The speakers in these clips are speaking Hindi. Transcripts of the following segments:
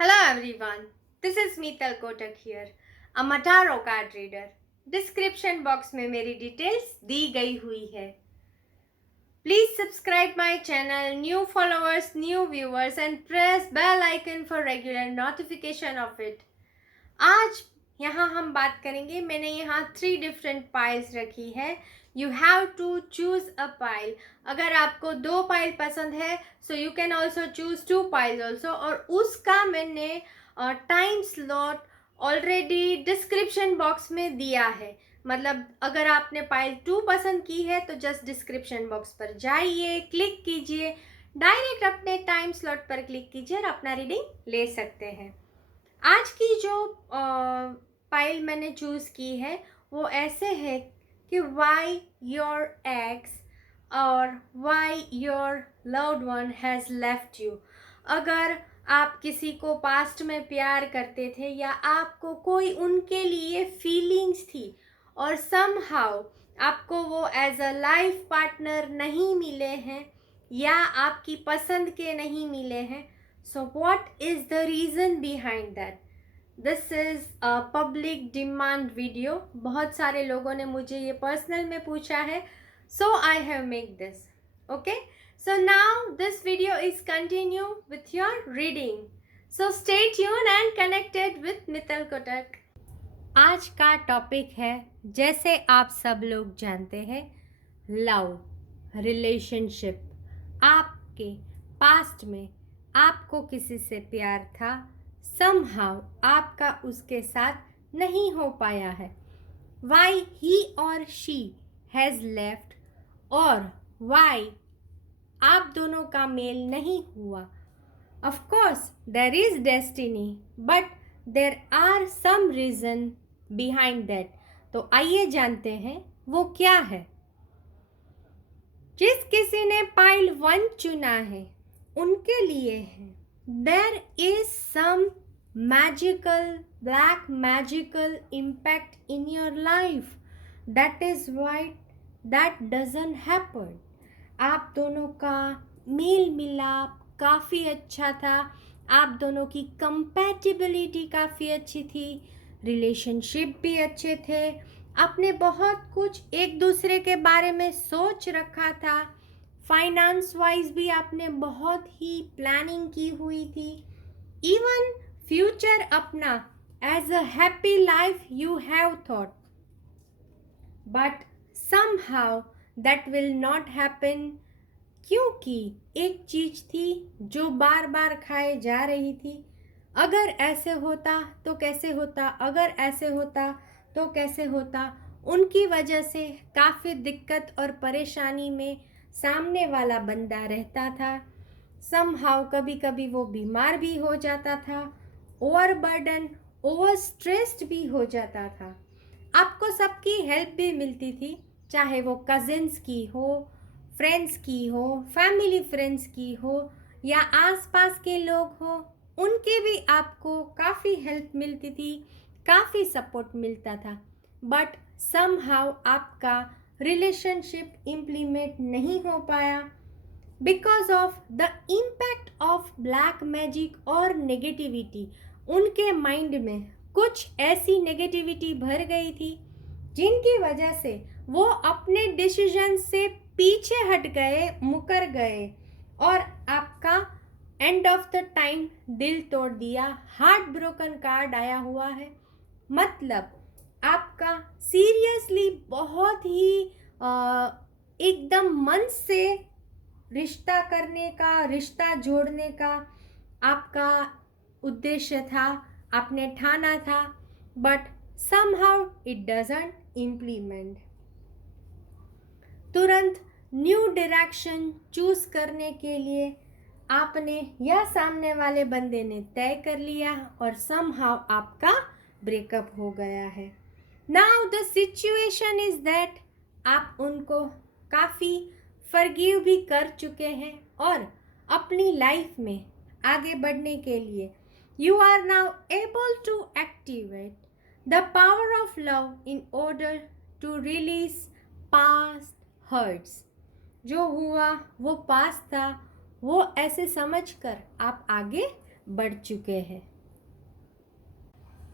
Hello everyone, this is Meetal Kotak here, a Mataro card reader. Description box में मेरी details दी गई हुई है. Please subscribe my channel, new followers, new viewers and press bell icon for regular notification of it. आज यहाँ हम बात करेंगे. मैंने यहाँ 3 different piles रखी है. You have to choose a pile. अगर आपको 2 पाइल पसंद है so you can also choose 2 piles also. और उसका मैंने time slot already description box में दिया है. मतलब अगर आपने पाइल 2 पसंद की है तो जस्ट डिस्क्रिप्शन बॉक्स पर जाइए, क्लिक कीजिए, डायरेक्ट अपने टाइम स्लॉट पर क्लिक कीजिए और अपना रीडिंग ले सकते हैं. आज की जो पाइल मैंने चूज़ की है वो ऐसे है कि वाई योर एक्स और why your loved one has left you. अगर आप किसी को पास्ट में प्यार करते थे या आपको कोई उनके लिए फीलिंग्स थी और समहाउ आपको वो एज अ लाइफ पार्टनर नहीं मिले हैं या आपकी पसंद के नहीं मिले हैं, so what is the reason behind that? This is a public demand video. बहुत सारे लोगों ने मुझे ये पर्सनल में पूछा है, so I have make this. Okay, so now this video is continue with your reading. So stay tune and connected with Mittal Kotak. आज का टॉपिक है, जैसे आप सब लोग जानते हैं, लव, रिलेशनशिप. आपके पास्ट में आपको किसी से प्यार था, समहाउ आपका उसके साथ नहीं हो पाया है. वाई ही और शी हैज़ लेफ्ट और वाई आप दोनों का मेल नहीं हुआ. Of course there is destiny but there are some reason behind that. तो आइए जानते हैं वो क्या है. जिस किसी ने पाइल 1 चुना है उनके लिए है, there is some black magical impact in your life. That is why that doesn't happen. आप दोनों का मेल मिलाप काफ़ी अच्छा था, आप दोनों की कंपैटिबिलिटी काफ़ी अच्छी थी, रिलेशनशिप भी अच्छे थे, आपने बहुत कुछ एक दूसरे के बारे में सोच रखा था, फाइनेंस वाइज भी आपने बहुत ही प्लानिंग की हुई थी, इवन फ्यूचर अपना as a happy life you have thought. But somehow that will not happen, क्योंकि एक चीज़ थी जो बार बार खाए जा रही थी. अगर ऐसे होता तो कैसे होता, अगर ऐसे होता तो कैसे होता. उनकी वजह से काफ़ी दिक्कत और परेशानी में सामने वाला बंदा रहता था. समहाउ कभी कभी वो बीमार भी हो जाता था, ओवर बर्डन, ओवर स्ट्रेस्ड भी हो जाता था. आपको सबकी हेल्प भी मिलती थी, चाहे वो कजिन्स की हो, फ्रेंड्स की हो, फैमिली फ्रेंड्स की हो या आसपास के लोग हो, उनके भी आपको काफ़ी हेल्प मिलती थी, काफ़ी सपोर्ट मिलता था. बट समहाउ आपका रिलेशनशिप इम्प्लीमेंट नहीं हो पाया because of the impact of black magic और नेगेटिविटी. उनके माइंड में कुछ ऐसी नेगेटिविटी भर गई थी जिनकी वजह से वो अपने डिसीजन से पीछे हट गए, मुकर गए और आपका एंड ऑफ द टाइम दिल तोड़ दिया. हार्ट ब्रोकन कार्ड आया हुआ है, मतलब आपका सीरियसली बहुत ही एकदम मन से रिश्ता करने का, रिश्ता जोड़ने का आपका उद्देश्य था, आपने ठाना था, but somehow it doesn't implement. तुरंत न्यू डायरेक्शन चूज करने के लिए आपने या सामने वाले बंदे ने तय कर लिया और समहाउ आपका ब्रेकअप हो गया है. Now the situation is that आप उनको काफ़ी फॉरगिव भी कर चुके हैं और अपनी लाइफ में आगे बढ़ने के लिए you are now able to activate the power of love in order to release past hurts. जो हुआ वो पास्ट था, वो ऐसे समझकर आप आगे बढ़ चुके हैं।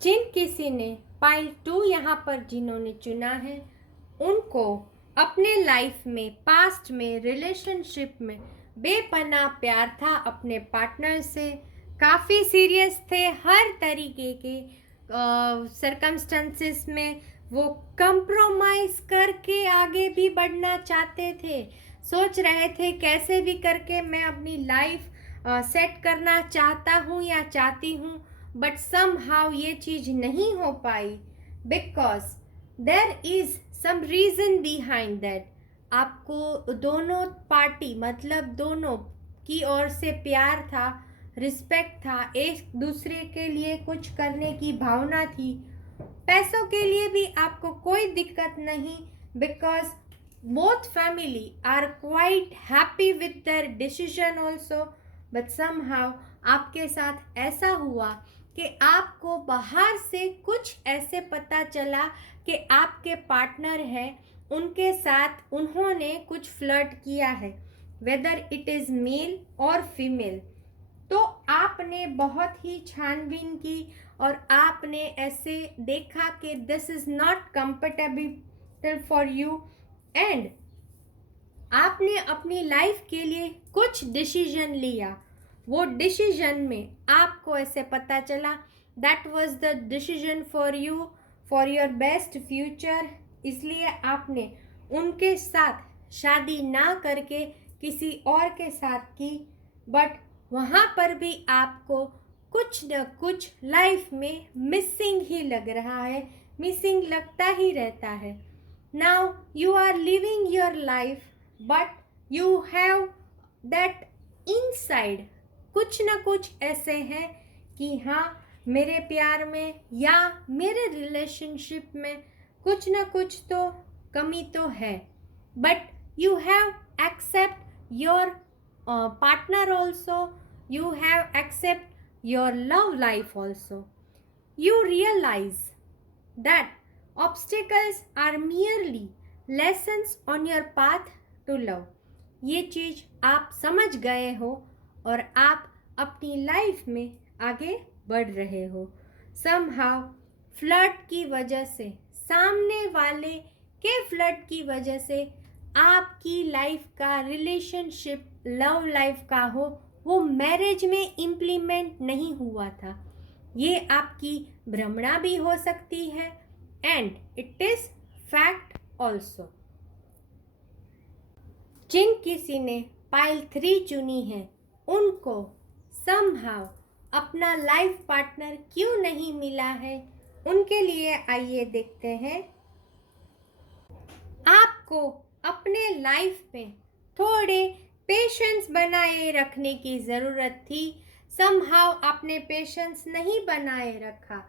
जिन किसी ने पाइल 2 यहाँ पर जिन्होंने चुना है, उनको अपने लाइफ में पास्ट में रिलेशनशिप में बेपनाह प्यार था अपने पार्टनर से, काफ़ी सीरियस थे हर तरीके के सर्कमस्टेंसेस में, वो कंप्रोमाइज़ करके आगे भी बढ़ना चाहते थे, सोच रहे थे कैसे भी करके मैं अपनी लाइफ सेट करना चाहता हूँ या चाहती हूँ, बट समहाउ ये चीज़ नहीं हो पाई because there is some reason behind that. आपको दोनों पार्टी मतलब दोनों की ओर से प्यार था, रिस्पेक्ट था, एक दूसरे के लिए कुछ करने की भावना थी, पैसों के लिए भी आपको कोई दिक्कत नहीं because both family are quite happy with their decision also, but somehow आपके साथ ऐसा हुआ कि आपको बाहर से कुछ ऐसे पता चला कि आपके पार्टनर है, उनके साथ उन्होंने कुछ फ्लर्ट किया है, वेदर इट इज़ मेल और फीमेल। तो आपने बहुत ही छानबीन की और आपने ऐसे देखा कि this is not comfortable for you and आपने अपनी लाइफ के लिए कुछ डिसीजन लिया। वो डिसीजन में आपको ऐसे पता चला that was the decision for you, for your best future, इसलिए आपने उनके साथ शादी ना करके किसी और के साथ की, बट वहाँ पर भी आपको कुछ न कुछ लाइफ में मिसिंग ही लग रहा है, मिसिंग लगता ही रहता है। Now you are living your life, but you have that inside कुछ ना कुछ ऐसे हैं कि हाँ मेरे प्यार में या मेरे रिलेशनशिप में कुछ ना कुछ तो कमी तो है, but you have accept your partner also, you have accept your love life also. You realize that obstacles are merely lessons on your path to love. ये चीज़ आप समझ गए हो और आप अपनी लाइफ में आगे बढ़ रहे हो। somehow फ्लर्ट की वजह से, सामने वाले के फ्लर्ट की वजह से आपकी लाइफ का रिलेशनशिप लव लाइफ का हो वो मैरिज में इम्प्लीमेंट नहीं हुआ था। ये आपकी भ्रमणा भी हो सकती है and it is fact also. जिन किसी ने पाइल 3 चुनी है, उनको समहाउ अपना लाइफ पार्टनर क्यों नहीं मिला है, उनके लिए आइए देखते हैं। आपको अपने लाइफ में थोड़े पेशेंस बनाए रखने की ज़रूरत थी, समहाउ आपने पेशेंस नहीं बनाए रखा,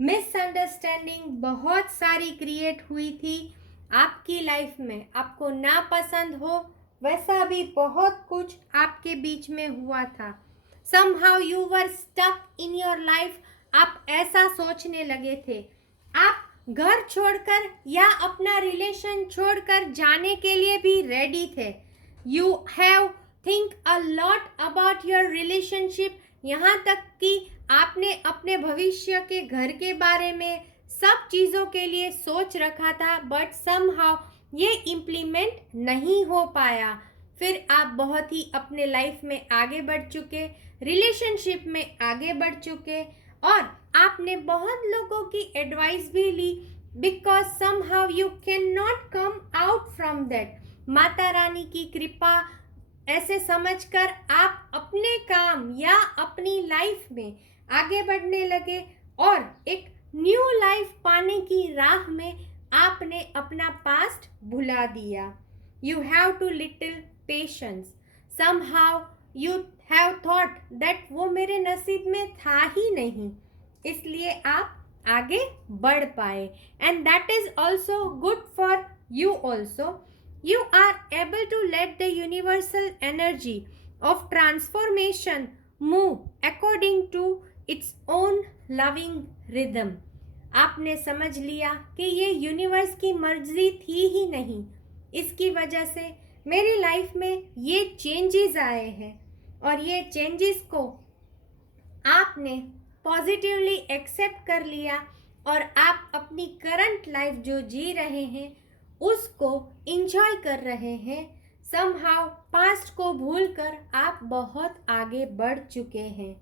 मिसअंडरस्टैंडिंग बहुत सारी क्रिएट हुई थी आपकी लाइफ में, आपको नापसंद हो वैसा भी बहुत कुछ आपके बीच में हुआ था। Somehow you were stuck in your life, आप ऐसा सोचने लगे थे, आप घर छोड़कर या अपना रिलेशन छोड़कर जाने के लिए भी रेडी थे। You have think a lot about your relationship, यहाँ तक कि आपने अपने भविष्य के घर के बारे में सब चीज़ों के लिए सोच रखा था, बट समहाउ ये इम्प्लीमेंट नहीं हो पाया। फिर आप बहुत ही अपने लाइफ में आगे बढ़ चुके, रिलेशनशिप में आगे बढ़ चुके और आपने बहुत लोगों की एडवाइस भी ली because somehow you can not come out from that. Mata Rani की कृपा ऐसे समझकर आप अपने काम या अपनी लाइफ में आगे बढ़ने लगे और एक न्यू लाइफ पाने की राह में आपने अपना पास्ट भुला दिया। You have too little patience, somehow you have thought that वो मेरे नसीब में था ही नहीं, इसलिए आप आगे बढ़ पाए and that is also good for you also. You are able to let the universal energy of transformation move according to its own loving rhythm. आपने समझ लिया कि ये यूनिवर्स की मर्जी थी ही नहीं, इसकी वजह से मेरी लाइफ में ये चेंजेस आए हैं और ये चेंजेस को आपने पॉजिटिवली एक्सेप्ट कर लिया और आप अपनी करंट लाइफ जो जी रहे हैं उसको इंजॉय कर रहे हैं। समहाउ पास्ट को भूलकर आप बहुत आगे बढ़ चुके हैं।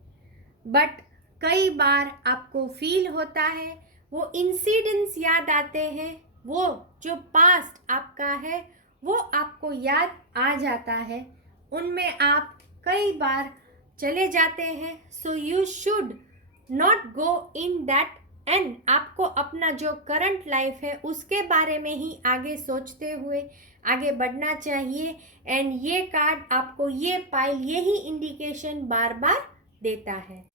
बट कई बार आपको फील होता है, वो इंसिडेंट्स याद आते हैं, वो जो पास्ट आपका है वो आपको याद आ जाता है, उनमें आप कई बार चले जाते हैं। So you should not go in that and आपको अपना जो करंट लाइफ है उसके बारे में ही आगे सोचते हुए आगे बढ़ना चाहिए। एंड ये कार्ड आपको ये पाइल यही इंडिकेशन बार बार देता है।